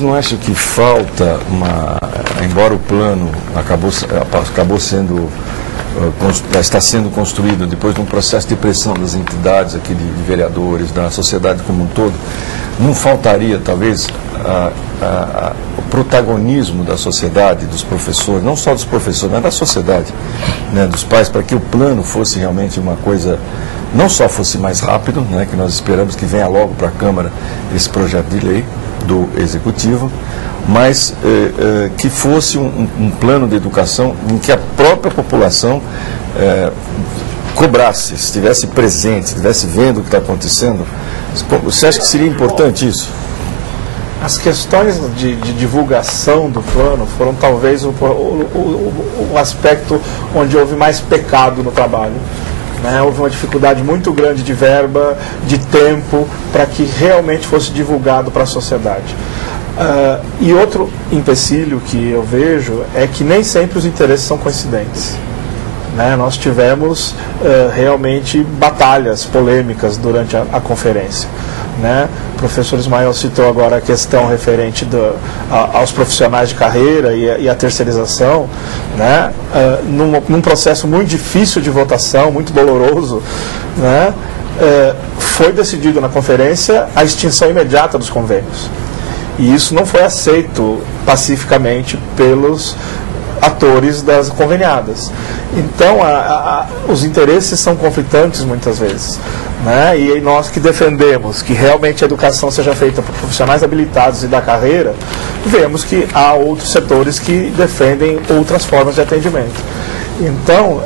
Não acha que falta embora o plano acabou sendo, está sendo construído depois de um processo de pressão das entidades aqui de vereadores, da sociedade como um todo, não faltaria talvez o protagonismo da sociedade, dos professores, não só dos professores, mas da sociedade, né, dos pais, para que o plano fosse realmente uma coisa, não só fosse mais rápido, né, que nós esperamos que venha logo para a Câmara esse projeto de lei do Executivo, mas que fosse um plano de educação em que a própria população cobrasse, estivesse presente, estivesse vendo o que está acontecendo. Você acha que seria importante isso? As questões de divulgação do plano foram talvez o aspecto onde houve mais pecado no trabalho. Né? Houve uma dificuldade muito grande de verba, de tempo, para que realmente fosse divulgado para a sociedade. E outro empecilho que eu vejo é que nem sempre os interesses são coincidentes. Né? Nós tivemos realmente batalhas polêmicas durante a conferência. Né? O professor Ismael citou agora a questão referente aos profissionais de carreira e a terceirização, né? Num processo muito difícil de votação, muito doloroso, né? Foi decidido na conferência a extinção imediata dos convênios. E isso não foi aceito pacificamente pelos atores das conveniadas. Então, os interesses são conflitantes muitas vezes. Né? E nós que defendemos que realmente a educação seja feita por profissionais habilitados e da carreira, vemos que há outros setores que defendem outras formas de atendimento. Então,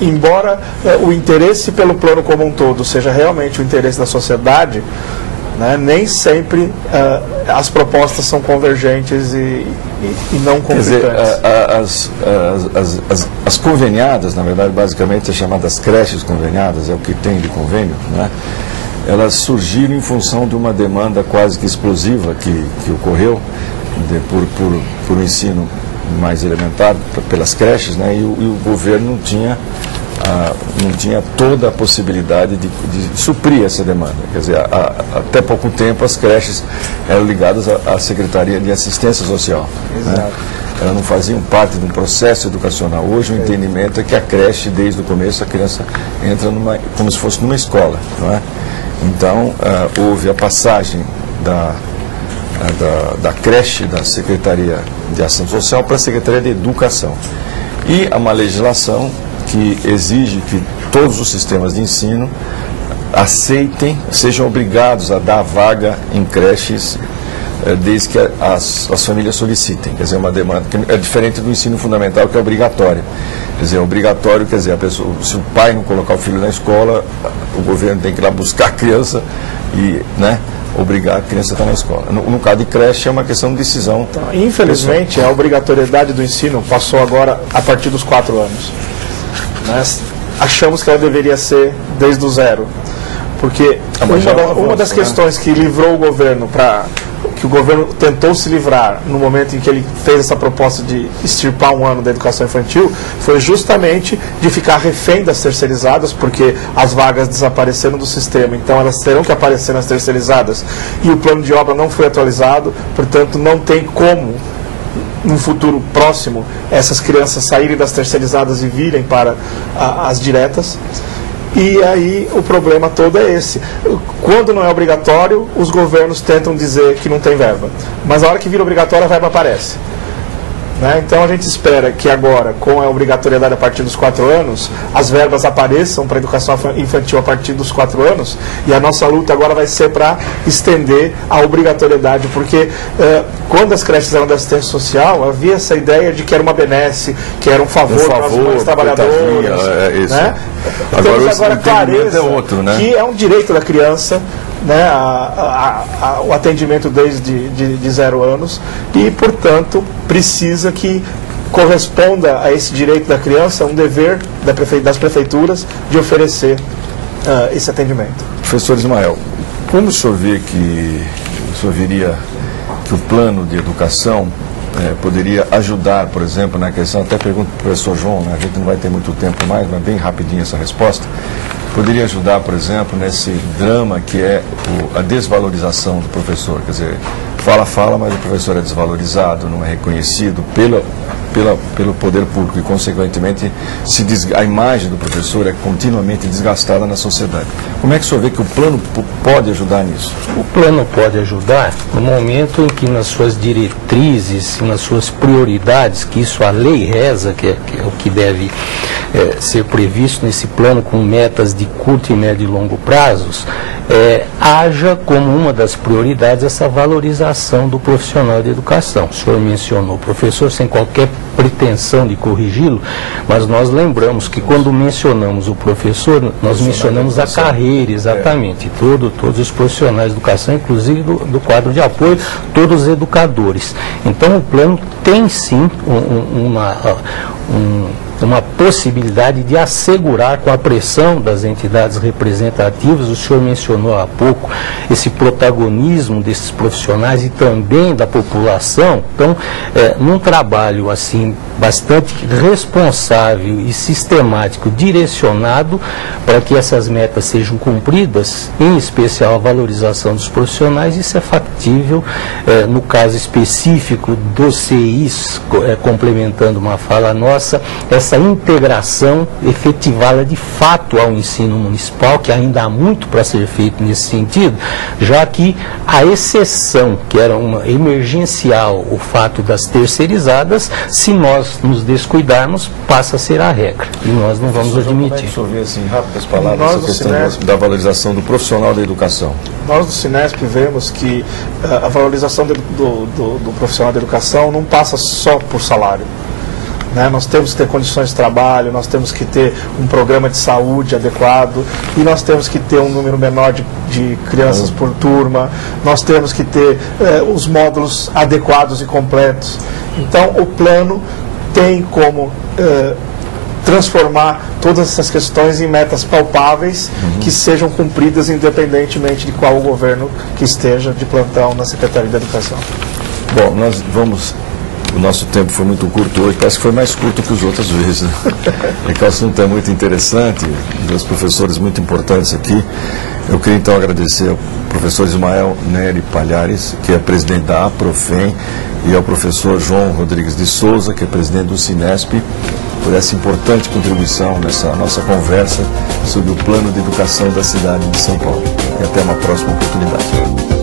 embora o interesse pelo plano como um todo seja realmente o interesse da sociedade, né, nem sempre as propostas são convergentes e não conflitantes. Quer dizer, as conveniadas, na verdade, basicamente as chamadas creches conveniadas, é o que tem de convênio, né? Elas surgiram em função de uma demanda quase que explosiva que ocorreu por um ensino mais elementar, pelas creches, né? E o governo não tinha toda a possibilidade de suprir essa demanda. Quer dizer, até pouco tempo as creches eram ligadas à Secretaria de Assistência Social. Exato. Né? Elas não faziam parte de um processo educacional. Hoje o entendimento é que a creche, desde o começo, a criança entra como se fosse numa escola. Não é? Então, houve a passagem da creche da Secretaria de Ação Social para a Secretaria de Educação. E há uma legislação que exige que todos os sistemas de ensino aceitem, sejam obrigados a dar vaga em creches desde que as famílias solicitem. Quer dizer, uma demanda que é diferente do ensino fundamental, que é obrigatório. Quer dizer, obrigatório, quer dizer, a pessoa, se o pai não colocar o filho na escola, o governo tem que ir lá buscar a criança e, né, obrigar a criança a estar na escola. No caso de creche, é uma questão de decisão. Então, infelizmente, a obrigatoriedade do ensino passou agora a partir dos 4 anos. Nós achamos que ela deveria ser desde o 0, porque uma das questões que livrou o governo que o governo tentou se livrar no momento em que ele fez essa proposta de extirpar 1 ano da educação infantil foi justamente de ficar refém das terceirizadas, porque as vagas desapareceram do sistema, então elas terão que aparecer nas terceirizadas e o plano de obra não foi atualizado, portanto não tem como no futuro próximo essas crianças saírem das terceirizadas e virem para as diretas. E aí o problema todo é esse. Quando não é obrigatório, os governos tentam dizer que não tem verba. Mas a hora que vira obrigatório, a verba aparece. Né? Então a gente espera que agora, com a obrigatoriedade a partir dos 4 anos, as verbas apareçam para a educação infantil a partir dos 4 anos, e a nossa luta agora vai ser para estender a obrigatoriedade, porque quando as creches eram da assistência social, havia essa ideia de que era uma benesse, que era um favor para as mães trabalhadoras. Né? Agora clareza outro, né? Que é um direito da criança, né, o atendimento desde 0 anos e, portanto, precisa que corresponda a esse direito da criança um dever das prefeituras de oferecer esse atendimento. Professor Ismael, como o senhor vê que o plano de educação poderia ajudar, por exemplo, na questão, até pergunto para o professor João, né, a gente não vai ter muito tempo mais, mas bem rapidinho essa resposta, poderia ajudar, por exemplo, nesse drama que é a desvalorização do professor. Quer dizer, fala, mas o professor é desvalorizado, não é reconhecido pelo poder público e, consequentemente, a imagem do professor é continuamente desgastada na sociedade. Como é que o senhor vê que o plano pode ajudar nisso? O plano pode ajudar no momento em que, nas suas diretrizes, nas suas prioridades, que isso a lei reza, que é o que deve ser previsto nesse plano com metas de curto, e médio e longo prazos, haja como uma das prioridades essa valorização do profissional de educação. O senhor mencionou o professor, sem qualquer pretensão de corrigi-lo, mas nós lembramos que quando mencionamos o professor, nós mencionamos a carreira, exatamente, todos os profissionais de educação, inclusive do quadro de apoio, todos os educadores. Então o plano tem sim uma possibilidade de assegurar, com a pressão das entidades representativas, o senhor mencionou há pouco esse protagonismo desses profissionais e também da população. Então, num trabalho assim bastante responsável e sistemático, direcionado para que essas metas sejam cumpridas, em especial a valorização dos profissionais, isso é factível. No caso específico dos CIs, complementando uma fala nossa, essa integração, efetivá-la de fato ao ensino municipal, que ainda há muito para ser feito nesse sentido, já que a exceção, que era uma emergencial, o fato das terceirizadas, se nós nos descuidarmos, passa a ser a regra, e nós não vamos admitir. Como é que o senhor vê, assim, rápidas palavras, essa questão da valorização do profissional da educação? Nós do Cinesp vemos que a valorização do profissional da educação não passa só por salário. Nós temos que ter condições de trabalho, nós temos que ter um programa de saúde adequado, e nós temos que ter um número menor de crianças por turma, nós temos que ter os módulos adequados e completos. Então, o plano tem como transformar todas essas questões em metas palpáveis, que sejam cumpridas independentemente de qual o governo que esteja de plantão na Secretaria da Educação. Bom, nós vamos... O nosso tempo foi muito curto hoje, parece que foi mais curto que os outras vezes, né? É que o assunto é muito interessante, dois professores muito importantes aqui. Eu queria então agradecer ao professor Ismael Nery Palhares, que é presidente da APROFEM, e ao professor João Rodrigues de Souza, que é presidente do Cinesp, por essa importante contribuição nessa nossa conversa sobre o plano de educação da cidade de São Paulo. E até uma próxima oportunidade.